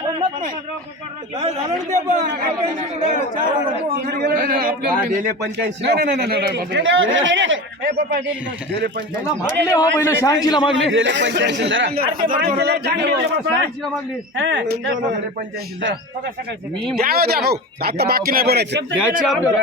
झालं ते पण. दिले पंच्याऐंशी नाही नाही नाही नाही दिले पंच्याऐंशी मागले हो पहिले शहाऐंशीला मागले दिले पंच्याऐंशी जरा शहाऐंशीला मागले दिले पंच्याऐंशी जरा मी द्या हो, द्या भाऊ आता बाकी नाही बोलायचं द्यायची आपल्याला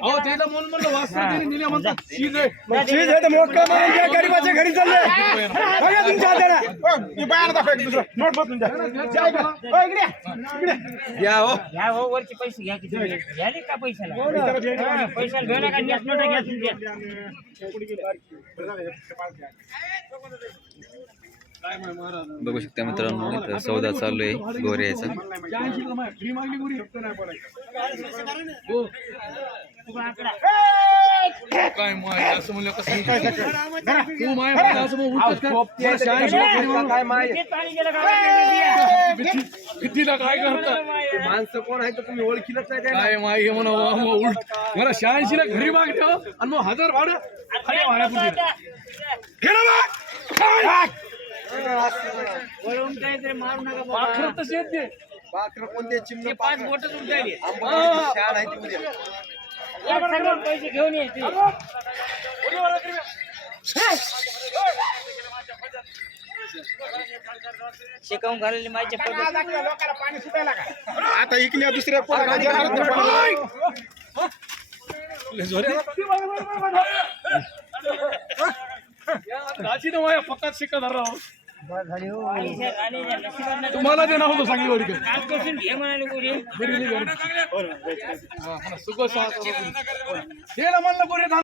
अहो त्याला म्हणून म्हणलं वाचता तरी निल्या म्हणतात चीज आहे चीज आहे तर मोठं माणूस या गरीबाच्या घरी चालले बघा तुमच्या हाताला हो, ती बायाला दाखवा एक दुसरं नोट बदलून द्या द्या इकडे. हो, इकडे या. हो हो वरचे पैसे घ्या किती घ्याले का पैशाला? हा, पैशाला भेटा का घ्या नोटा घ्या तुमच्या बघू शकता मित्रांनो इथं सौदा चालू आहे गुरी हो. काय माय असं म्हणलं कसं तू माय म्हणलं असं मग काय? माय? पाणी गेलं का? भीतीला काय माणसं कोण आहे तर तुम्ही ओळखीलच नाही. काय हे म्हणा मग उलट. मला शहाऐंशीला घरी मागते हो, आणि मग हजार भाडं खाली आहेत ते कोणते चिमणं पाच बोट तुमच्याकडे आंबा शान आहे ती उद्या. एक सगळं पैसे घेऊन ये. शिकवून सुटायला का आता इकल्या दुसऱ्या ना फक्त शिक्का धरा आणि सर, आणि सर, नशिबात नाही. तुम्हाला ते नाव. होतं सांगली वडील कालपासून घे म्हणाले